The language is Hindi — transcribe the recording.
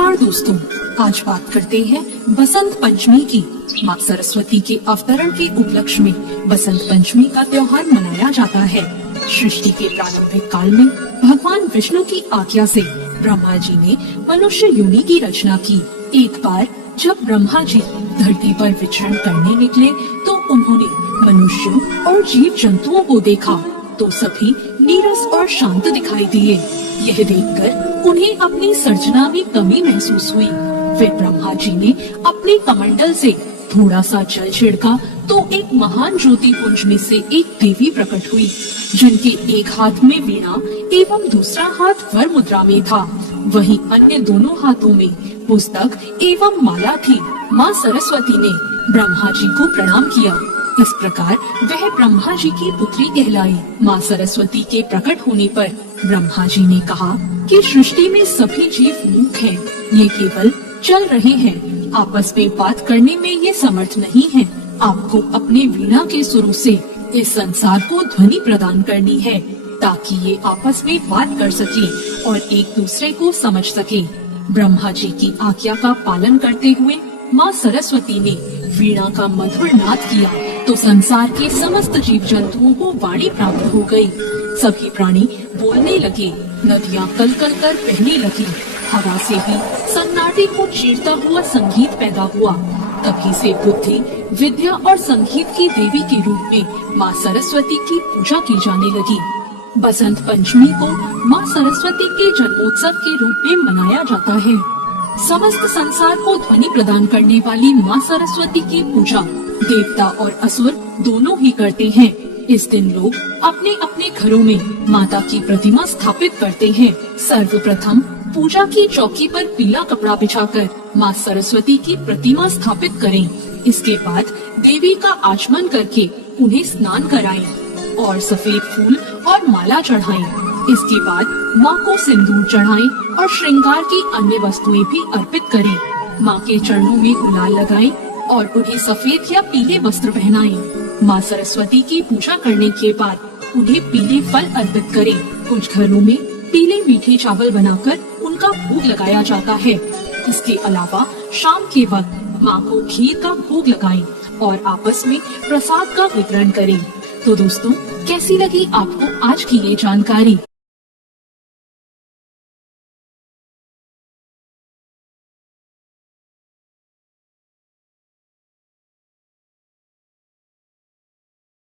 नमस्कार दोस्तों, आज बात करते हैं बसंत पंचमी की। माँ सरस्वती के अवतरण के उपलक्ष्य में बसंत पंचमी का त्योहार मनाया जाता है। सृष्टि के प्रारंभिक काल में भगवान विष्णु की आज्ञा से ब्रह्मा जी ने मनुष्य योनि की रचना की। एक बार जब ब्रह्मा जी धरती पर विचरण करने निकले तो उन्होंने मनुष्यों और जीव जंतुओं को देखा तो सभी नीरस और शांत दिखाई दिए। यह देखकर उन्हें अपनी सर्जना में कमी महसूस हुई। फिर ब्रह्मा जी ने अपने कमंडल से थोड़ा सा जल छिड़का तो एक महान ज्योति पुंज में से एक देवी प्रकट हुई, जिनके एक हाथ में वीणा एवं दूसरा हाथ वर मुद्रा में था। वहीं अन्य दोनों हाथों में पुस्तक एवं माला थी। माँ सरस्वती ने ब्रह्मा जी को प्रणाम किया। इस प्रकार वह ब्रह्मा जी की पुत्री कहलाई। माँ सरस्वती के प्रकट होने पर ब्रह्मा जी ने कहा कि सृष्टि में सभी जीव मूक हैं, ये केवल चल रहे हैं, आपस में बात करने में ये समर्थ नहीं है। आपको अपने वीणा के सुरों से इस संसार को ध्वनि प्रदान करनी है ताकि ये आपस में बात कर सके और एक दूसरे को समझ सके। ब्रह्मा जी की आज्ञा का पालन करते हुए माँ सरस्वती ने वीणा का मधुर नाद किया तो संसार के समस्त जीव जंतुओं को वाणी प्राप्त हो गई। सभी प्राणी बोलने लगे, नदियाँ कल कल कर बहने लगी, हवा से ही सन्नाटे को चीरता हुआ संगीत पैदा हुआ। तभी से बुद्धि, विद्या और संगीत की देवी के रूप में माँ सरस्वती की पूजा की जाने लगी। बसंत पंचमी को माँ सरस्वती के जन्मोत्सव के रूप में मनाया जाता है। समस्त संसार को ध्वनि प्रदान करने वाली माँ सरस्वती की पूजा देवता और असुर दोनों ही करते हैं। इस दिन लोग अपने अपने घरों में माता की प्रतिमा स्थापित करते हैं। सर्वप्रथम पूजा की चौकी पर पीला कपड़ा बिछाकर माँ सरस्वती की प्रतिमा स्थापित करें। इसके बाद देवी का आचमन करके उन्हें स्नान कराएं और सफेद फूल और माला चढ़ाएं। इसके बाद माँ को सिंदूर चढ़ाएं और श्रृंगार की अन्य वस्तुएं भी अर्पित करें। माँ के चरणों में गुलाल लगाएं और उन्हें सफेद या पीले वस्त्र पहनाएं। माँ सरस्वती की पूजा करने के बाद उन्हें पीले फल अर्पित करें। कुछ घरों में पीले मीठे चावल बनाकर उनका भोग लगाया जाता है। इसके अलावा शाम के वक्त माँ को खीर का भोग लगाएं और आपस में प्रसाद का वितरण करें। तो दोस्तों, कैसी लगी आपको आज की ये जानकारी?